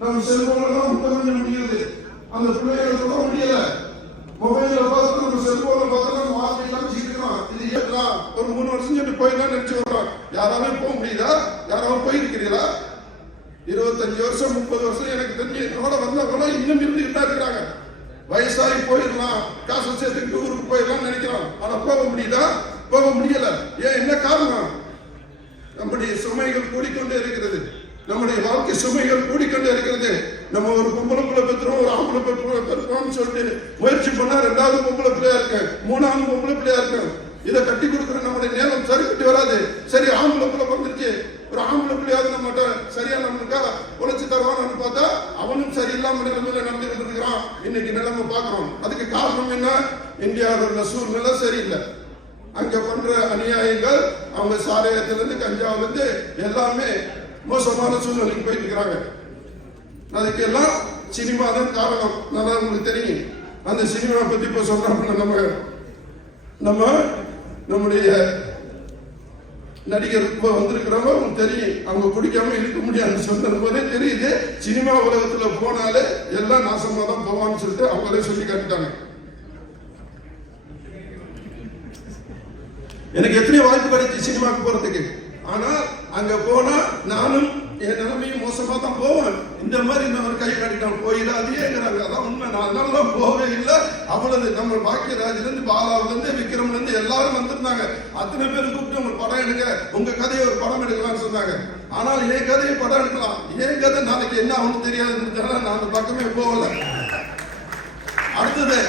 நம்ம செல்போன்ல தான் முத்தமிழ் முடியுது, அந்த பிள்ளைகளை சொல்ல முடியல. மொபைல பார்த்து நம்ம செல்போன்ல பார்த்து நம்ம வார்த்தை காமிச்சிருக்கிறோம். இது ஏற்கலாம் ஒரு 3 வருஷம் சொல்லி போயிடலாம் நினைச்சு வர்றோம். யாராலும் போக முடியுதா? யாராவது போயிருக்கிறீங்களா? 25 வருஷம் 30 வருஷம் எனக்கு தெரிஞ்சு என்னோட வந்தவங்க இன்னும் இருந்துகிட்டு தான் இருக்கிறாங்க. வயசாகி போயிடலாம், காசு சேர்த்துக்கிட்டு ஊருக்கு போயிடலாம் நினைக்கிறோம். ஆனா போக முடியுதா? போக முடியல. ஏன்? என்ன காரணம்? நம்முடைய சுமைகள் கூடிக்கொண்டே இருக்கிறது. நம்முடைய வாழ்க்கை சுமைகள் கூடிக்கொண்டே இருக்கிறது. நம்ம ஒரு பொம்பளை பிள்ளை பெற்றோம், ஒரு ஆம்பளை பெற்றோம்னு சொல்லிட்டு முயற்சி பண்ணா 2வது பொம்பளை பிள்ளையா இருக்கு, 3வது பொம்பளை பிள்ளையா இருக்கு. இதை கட்டி கொடுக்குற நம்முடைய நேரம் சரிப்பட்டு வராது. சரி, ஆம்பளை பிள்ளை வந்துருச்சு, ஒரு ஆம்பளை பிள்ளையாவது நம்மகிட்ட சரியா நம்மளுக்கா உழைச்சி தருவான்னு பார்த்தா அவனும் சரியில்லாம நிலைமையில நடந்துகிட்டு இருக்கிறான். இன்னைக்கு நிலைமை பார்க்கிறோம். அதுக்கு காரணம் என்ன? இந்தியாவில் உள்ள சூழ்நிலை சரியில்லை. அங்க பண்ற அநியாயங்கள், அவங்க சாராயத்திலிருந்து கஞ்சாவிலிருந்து எல்லாமே மோசமான சூழ்நிலைக்கு போயிட்டு இருக்கிறாங்க. அதுக்கு எல்லாம் சினிமா தான் காரணம். நல்லா உங்களுக்கு தெரியும். அந்த சினிமா பத்தி இப்ப சொல்றாங்க. நம்முடைய நடிகர் இப்ப வந்திருக்கிறவங்க உங்களுக்கு தெரியும். அவங்க குடிக்காம இருக்க முடியாது சொன்னது போதே தெரியுது. சினிமா உலகத்துல போனாலே எல்லாம் நாசமா தான் போவான்னு சொல்லிட்டு அவங்களே சொல்லி காட்டிட்டாங்க. எனக்கு எத்தனையோ வாய்ப்பு கிடைச்சி சினிமாவுக்கு போறதுக்கு. ஆனா அங்க போனா நானும் என் நிலைமையும் மோசமா தான் போவேன். இந்த மாதிரி நம்ம கை காட்டிட்டான் போயிடாதேங்கிறாங்க. அதான் உண்மை. நான் அதனால போகவே இல்லை. அவ்வளவு நம்ம பாக்கியராஜ்ல இருந்து பாலாவில இருந்து விக்ரம்ல இருந்து எல்லாரும் வந்திருந்தாங்க. அத்தனை பேர் கூப்பிட்டு உங்க படம் எடுங்க, உங்க கதையை ஒரு படம் எடுக்கலாம்னு சொன்னாங்க. ஆனால் என் கதையை படம் எடுக்கலாம், என் கதை நாளைக்கு என்ன ஆகும்னு தெரியாதுன்னு நான் அந்த பக்கமே போகல. அடுத்தது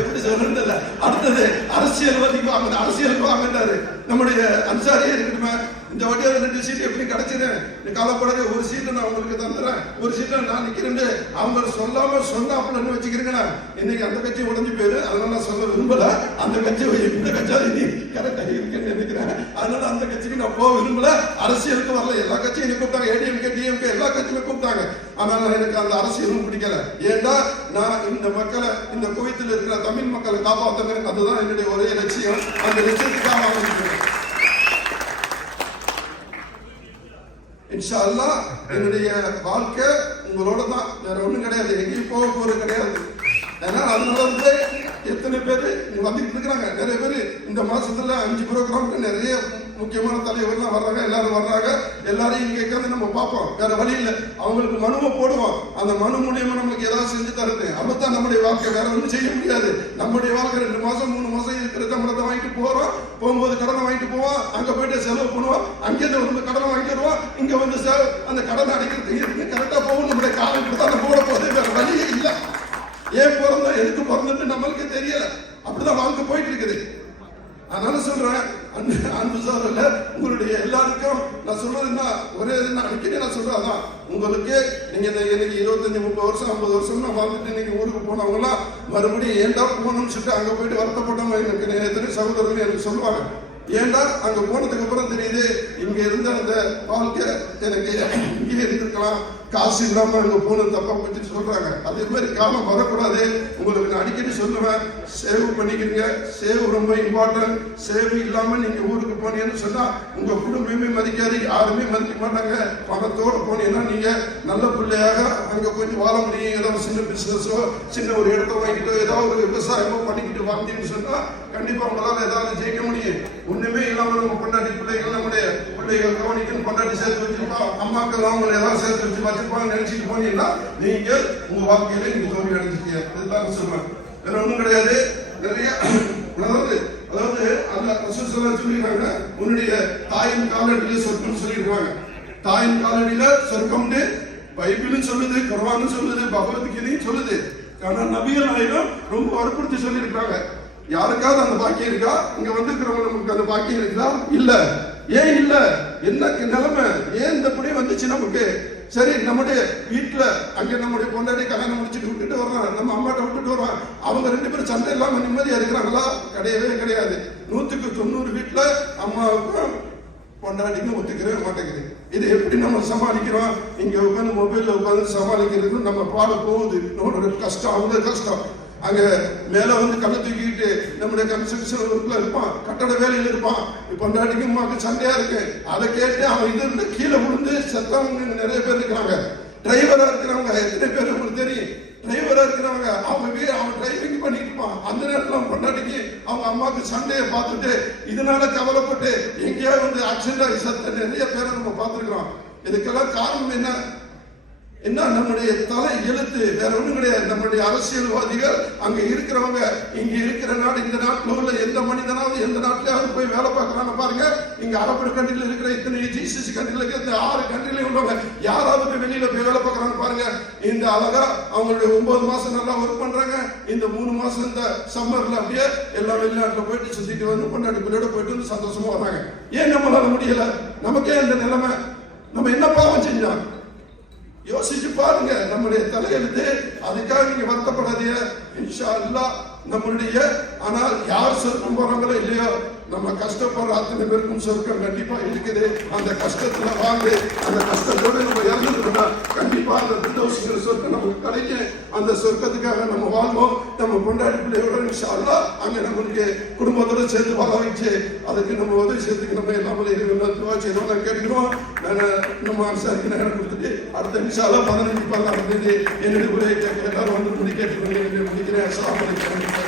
எப்படி சொல்றது? அடுத்தது அரசியல்வாதிக்கு வாங்க, அரசியலுக்கு வாங்கினாரு. நம்முடைய அன்சாரியே இருக்கட்டுமே, இந்த வாட்டியாவது 2 சீட் எப்படி கிடைச்சது கவலைப்படாத. ஒரு சீட்டை நான் உங்களுக்கு தந்துடுறேன், ஒரு சீட்டை நான் நிக்கிறேன். அவங்க சொல்லாம சொன்னாப்புலன்னு வச்சுக்கிறீங்கன்னா இன்னைக்கு அந்த கட்சி உடஞ்சு போயிரு. அதனால நான் சொல்ல விரும்பல. அந்த கட்சி இந்த கட்சியாவது நீ கரெக்டாக இருக்குன்னு நினைக்கிறேன். அதனால அந்த கட்சிக்கு நான் போக விரும்பல. அரசியலுக்கு வரல. எல்லா கட்சியும் எனக்கு கூப்பிட்டாங்க, ஏடிஎம்கே டிஎம்கே எல்லா கட்சியுமே கூப்பிட்டாங்க. ஆனால் எனக்கு அந்த அரசியலும் பிடிக்கல. ஏன்னா நான் இந்த மக்களை, இந்த குவைத்தில் இருக்கிற தமிழ் மக்களை காப்பாற்றுங்க. அதுதான் என்னுடைய ஒரே லட்சியம். அந்த லட்சியத்துக்காக இன்ஷா அல்லாஹ் என்னுடைய வாழ்க்கை உங்களோட தான், வேற ஒண்ணும் கிடையாது. எங்கேயும் போக போறது கிடையாது. ஏன்னா அதனால வந்து எத்தனை பேர் வந்துட்டு இருக்கிறாங்க. நிறைய பேர் இந்த மாசத்துல 5 ப்ரோக்ராமுக்கு நிறைய முக்கியமான தலைவர்லாம் வர்றாங்க. எல்லாரும் வர்றாங்க. எல்லாரும் இங்க உட்காந்து நம்ம பார்ப்போம். வேற வழி இல்லை. அவங்களுக்கு மனுவை போடுவோம். அந்த மனு மூலியமா நம்மளுக்கு ஏதாவது செஞ்சு தருது. அப்பதான் நம்முடைய வாழ்க்கை. வேற ஒன்றும் செய்ய முடியாது. நம்முடைய வாழ்க்கை 2 மாசம் 3 மாசம் இருக்கிற சம்பளத்தை வாங்கிட்டு போறோம். போகும்போது கடனை வாங்கிட்டு போவோம். அங்க போயிட்டு செலவு பண்ணுவோம். அங்கேருந்து வந்து கடனை வாங்கிட்டு வருவோம். இங்க வந்து அந்த கடனை அடைக்கிறது கரெக்டா போகும். நம்முடைய காலம் இப்படித்தான் போட போகுது. வேற வழியே இல்லை. ஏன் பிறந்தோம், எதுக்கு பிறந்துட்டு நம்மளுக்கு தெரியல. அப்படிதான் வாழ்க்கை போயிட்டு இருக்குது. அதனால சொல்றேன், அன்பு சோதரில் உங்களுடைய எல்லாருக்கும் நான் சொல்றது என்ன, ஒரே அடிக்கடி நான் சொல்றேன். அதான் உங்களுக்கு நீங்க எனக்கு 25 30 வருஷம் 50 வருஷம் நான் வாழ்ந்துட்டு நீங்க ஊருக்கு போனவங்களாம் மறுபடியும் ஏண்டா போகணும்னு சொல்லிட்டு அங்க போயிட்டு வருத்தப்பட்டவங்க எனக்கு எத்தனை சகோதரர்கள் எனக்கு சொல்லுவாங்க. ஏண்டா அங்க போனதுக்கு அப்புறம் தெரியுது இங்க இருந்த அந்த வாழ்க்கை எனக்கு இங்கே இருந்திருக்கலாம், காசு இல்லாம அங்க போன தப்பா பற்றி சொல்றாங்க. அதே மாதிரி காலம் வரக்கூடாது. உங்களுக்கு நான் அடிக்கடி சொல்லுவேன், சேவ் பண்ணிக்கிறீங்க. சேவ் ரொம்ப இம்பார்ட்டன்ட். சேவ் இல்லாம நீங்க ஊருக்கு போனீங்கன்னு சொன்னா உங்க குடும்பமே மதிக்காது, யாருமே மதிக்க மாட்டாங்க. பணத்தோட போனீங்கன்னா நீங்க நல்ல பிள்ளையாக அங்க கொஞ்சம் வாழ முடியும். ஏதாவது சின்ன பிசினஸோ சின்ன ஒரு இடத்த வாங்கிட்டோ ஏதாவது ஒரு விவசாயமோ பண்ணிக்கிட்டு வாழ்ந்தீங்கன்னு சொன்னா கண்டிப்பா உங்களால ஏதாவது ஜெயிக்க முடியும். ஒண்ணுமே இல்லாம நம்ம கொண்டாடி பிள்ளைகள், நம்முடைய பிள்ளைகள் கவனிக்கணும், கொண்டாடி சேர்த்து வச்சிருப்போம். அம்மாக்கள் அவங்க ஏதாவது சேர்த்து வச்சு வச்சிருப்பாங்க நினைச்சிட்டு போனீங்கன்னா நீங்க உங்க வாழ்க்கையில நீங்க தோல்வி அடைஞ்சிருக்கீங்க. இதுதான் சொல்றேன், வேற ஒண்ணும் கிடையாது. நிறைய அதாவது அந்த ரசூலுல்லாஹ் சொல்லிருக்காங்க, உன்னுடைய தாயின் காலடியில சொர்க்கம் சொல்லிருக்காங்க. தாயின் காலடியில சொர்க்கம்னு பைபிளும் சொல்லுது, குர்ஆனும் சொல்லுது, பகவத்கீதையும் சொல்லுது. ஆனா நபிகள் நாயகம் ரொம்ப வற்புறுத்தி சொல்லியிருக்காங்க. யாருக்காவது அந்த பாக்கியம் இருக்கா? இங்க வந்திருக்கிறவங்க நமக்கு அந்த பாக்கியம் இருக்குதா? இல்ல. ஏன் இல்ல? என்ன நிலைமை? ஏன் இந்த புடி வந்துச்சு நமக்கு? சரி, நம்முடைய வீட்டுல அங்க நம்முடைய பொண்டாட்டி கல்யாணம் முடிச்சுட்டு விட்டுட்டு வர்றான், நம்ம அம்மாட்ட விட்டுட்டு வர்றான். அவங்க 2 பேரும் சண்டை இல்லாம நிம்மதியா இருக்கிறாங்களா? கிடையவே கிடையாது. 100க்கு 90 வீட்டுல அம்மாவுக்கும் பொண்டாட்டிக்கும் ஒத்துக்கவே மாட்டேங்குது. இது எப்படி நம்ம சமாளிக்கிறோம்? இங்க உட்காந்து மொபைல்ல உட்காந்து சமாளிக்கிறது நம்ம பாட போகுது. கஷ்டம், அவங்க கஷ்டம். அங்க மேல வந்து கல்லை தூக்கிட்டு நம்முடைய கன்ஸ்ட்ரக்ஷன் ஒர்க்ல இருப்பான், கட்டட வேலையில இருப்பான். பொண்டாட்டிக்கும் அம்மாவுக்கு சண்டையா இருக்கு. அதை கேட்டு அவன் இது கீழே விழுந்து செத்தவங்க நிறைய பேர் இருக்கிறாங்க. டிரைவரா இருக்கிறவங்க எத்தனை பேர் உங்களுக்கு தெரியும்? டிரைவரா இருக்கிறவங்க அவன் டிரைவிங் பண்ணிட்டு இருப்பான். அந்த நேரத்தில் அவன் பொண்டாட்டிக்கு அவங்க அம்மாவுக்கு சண்டையை பார்த்துட்டு இதனால கவலைப்பட்டு எங்கேயாவது ஆக்சிடென்ட் ஆகி செத்த நிறைய பேரை நம்ம பார்த்துருக்கிறோம். இதுக்கெல்லாம் காரணம் என்ன? நம்முடைய தலை எழுத்து வேற ஒண்ணும் கிடையாது. நம்முடைய அரசியல்வாதிகள் அங்க இருக்கிறவங்க, இங்க இருக்கிற நாடு, இந்த நாட்டில் உள்ள எந்த மனிதனாவது எந்த நாட்டிலாவது போய் வேலை பார்க்கறாங்க பாருங்க. இங்க அரபு கண்ட்ரில இருக்கிற இத்தனை GCC கண்ட்ரில இருக்கிற இந்த 6 கண்ட்ரில உள்ளவங்க யாராவது போய் வெளியில போய் வேலை பார்க்கறாங்க பாருங்க. இந்த அழகா அவங்களுடைய 9 மாசம் நல்லா ஒர்க் பண்றாங்க. இந்த 3 மாசம் இந்த சம்மர்ல அப்படியே எல்லா வெளிநாட்டுல போயிட்டு சுத்திட்டு வந்து பொண்டாட்டி பிள்ளையோட போயிட்டு வந்து சந்தோஷமா வர்றாங்க. ஏன் நம்மளால முடியல? நமக்கே இந்த நிலைமை. நம்ம என்ன பாவம் செஞ்சோம்? யோசிச்சு பாருங்க. நம்முடைய தலையெழுத்து. அதுக்காக நீங்க வருத்தப்படாதீங்க. இன்ஷா அல்லாஹ் நம்மளுடைய ஆனால் யார் சொர்க்கம் போறாங்களோ இல்லையோ, நம்ம கஷ்டப்படுற அத்தனை பேருக்கும் சொர்க்கம் கண்டிப்பா இருக்குது. அந்த கஷ்டத்துல வாழ்ந்து அந்த கஷ்டத்தோடு நம்ம இறந்துட்டோம்னா கண்டிப்பா அந்த பிரிதௌஸ்ங்கிற சொர்க்கம் நமக்கு கிடைக்கும். அந்த சொர்க்கத்துக்காக நம்ம வாழ்வோம். நம்ம கொண்டாடி பிள்ளையோட இன்ஷா அல்லாஹ் அங்க நம்மளுக்கு குடும்பத்தோட சேர்ந்து வாழ வச்சு அதுக்கு நம்ம உதவி செய்யறதுக்கு நம்ம எல்லாமே துவா செய்யணும். நான் கேட்கிறோம். நம்ம அரசாக்கு நேரம் கொடுத்துட்டு அடுத்த இன்ஷா அல்லாஹ் 15 என்னுடைய உரையை கேட்க எல்லாரும் வந்து கேட்டுக்கொண்டு முடிக்கிறேன். அஸ்ஸலாமு அலைக்கும்.